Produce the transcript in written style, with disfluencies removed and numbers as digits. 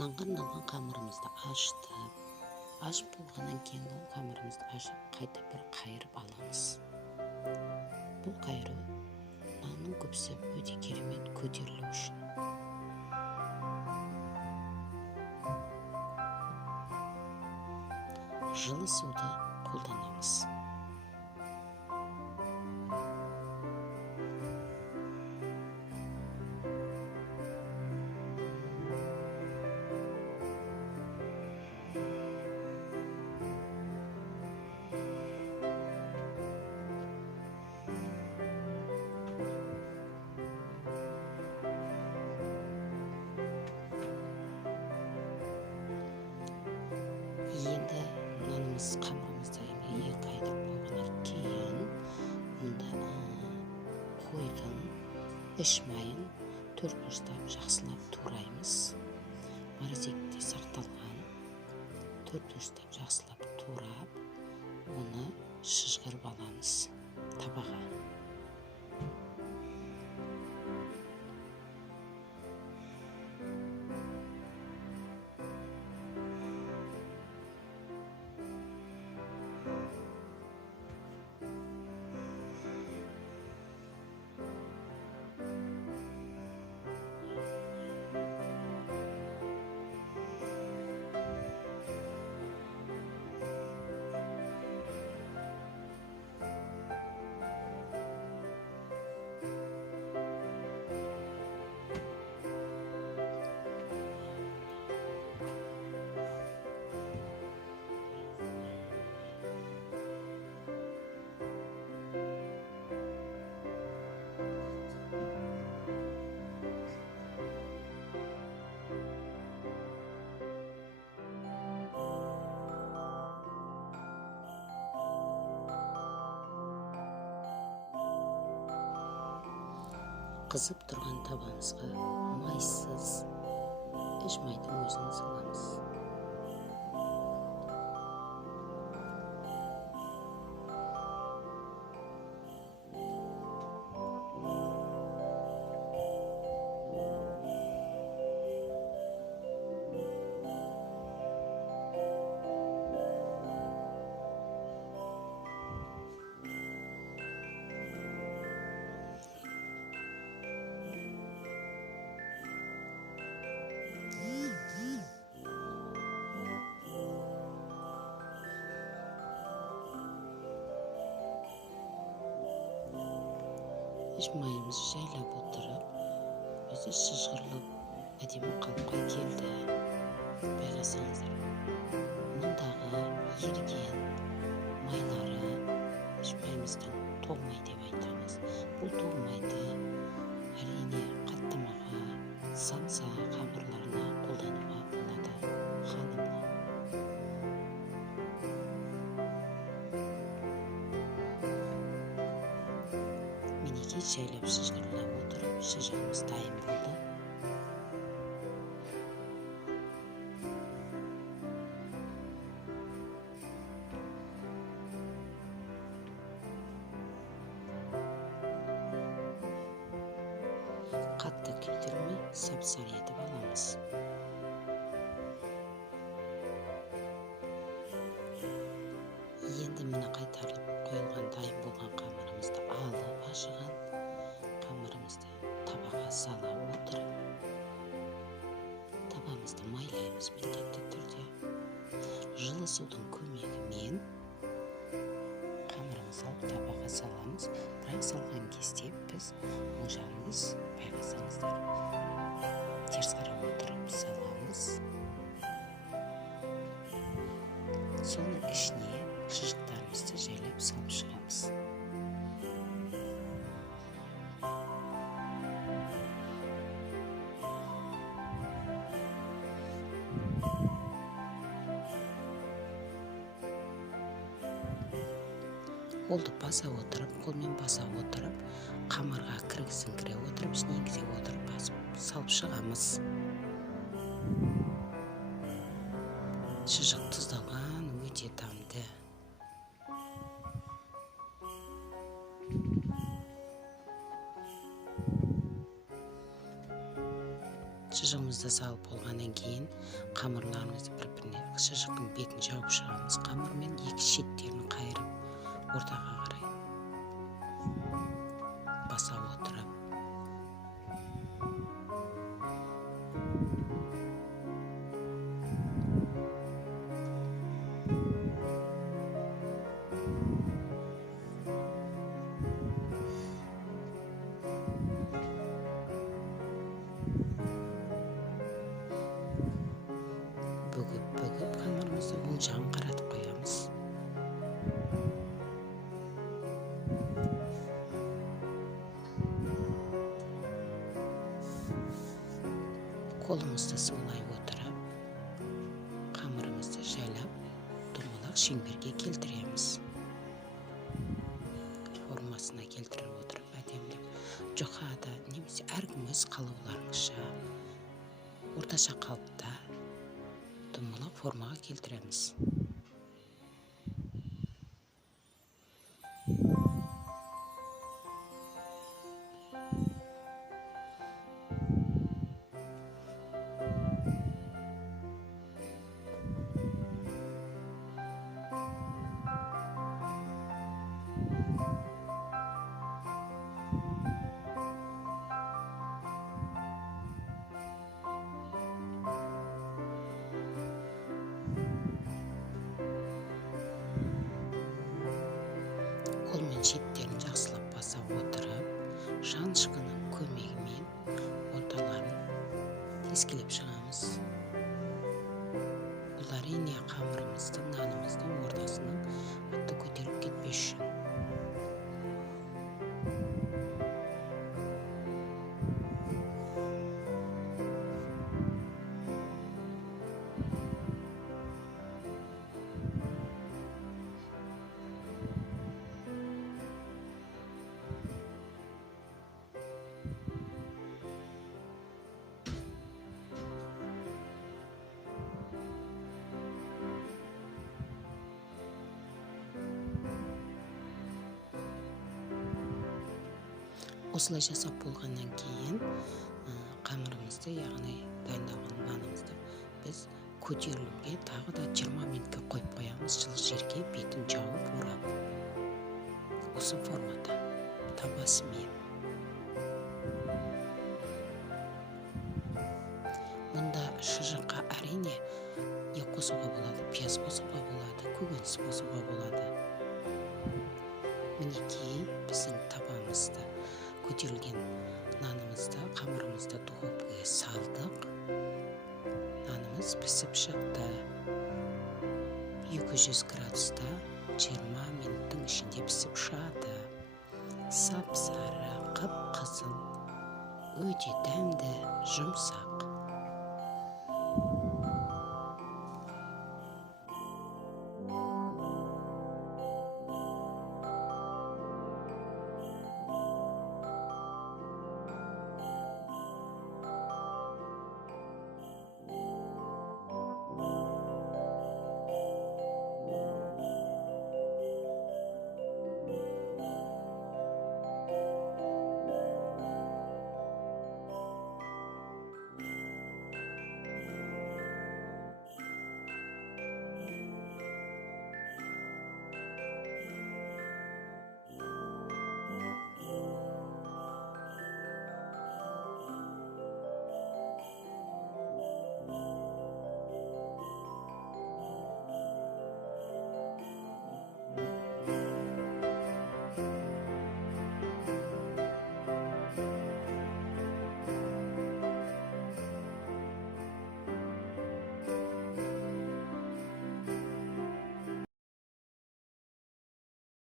нанған қамырымызды ашытып, ашып болғаннан кейін ол қамырымызды ашып қайта бір қайырып аламыз. Бұл қайыру нанның көпсіп өте керемет көтерілу үшін. Жылы суды қолданамыз. Енді нанымыз қамырымызды екі қайдырып болғаннан кейін мұнда қойдың іш майын төртбұрыштап жақсылап тураймыз. Морозилькте сақталған төртбұрыштап жақсылап турап, оны шыжғырып аламыз табаға. Қызып тұрған табамызға майсыз іш майдың өзін саламыз. Іш майымызды жайлап отырып, өзі шыжғырылып, әдемі қалыпқа келді. Байқасаңыздар, мұндағы еріген майлары іш майымыздың тоқ май деп айтамыз. Бұл тоқ майды әрине қаттамаға, самса қамырларына қолдануға болады. Ханымдар, мінекей жайлап шыжғырылап отырып, шыжығымыз дайын болды. Қатты күйдірмей, сап-сары етіп аламыз. Енді мына қайтарылып қойылған дайын болған қамырымызды алып, ашыған қамырымызды табаға сала отырып, табамызды майлаймыз міндетті түрде. Жылы судың көмегімен қамырымызды алып табаға саламыз. Бірақ салған кезде біз оң жағымыз, байқасаңыздар, теріс қарап отырып саламыз. Соның ішіне шыжықтарымызды жайлап салып шығамыз. Қолды баса отырып, қолмен баса отырып, қамырға кіргіре отырып, ішіне енгізе отырып, басып салып шығамыз. Шыжық тұздалған, өте тамды. Шыжығымыз қамырымызды салып болғаннан кейін қамырларымызды бір-біріне шұжықтың бетін жауып шығамыз. Қамырмен екі шеттерін қайырып ортаға қарай баса отырып бүгіп қамырымызды оң жағын қаратып қоямыз. Қолымызды солай отырып, қамырымызды жайлап, домалақ шеңберге келтіреміз. Формасына келтіріп отырып, әдемілеп жұқада немесе әркім өз қалауларыңызша орташа қалыпта домалақ формаға келтіреміз. Қолмен шеттерін жақсылап баса отырып, шанышқының көмегімен орталарын тескілеп шығамыз. Бұл әрине қамырымыздың, нанымыздың ортасының қатты көтеріліп кетпес үшін. Осылай жасап болғаннан кейін қамырымызды, яғни дайындалған нанымызды біз көтерілуге тағы да 20 минутқа қойып қоямыз. Жылы жерге бетін жауып орап. Осы формада табасымен. Мұнда шұжыққа әрине ет қосуға болады, пияз қосуға болады, көкөніс қосуға болады. Мінекей біздің табамызды, көтерілген нанымызды, қамырымызды духовкаға салдық. Нанымыз пісіп шықты. 200 градуста 20 минуттың ішінде пісіп шығады. Сап-сары, қып-қызыл, өте дәмді, жұмсақ.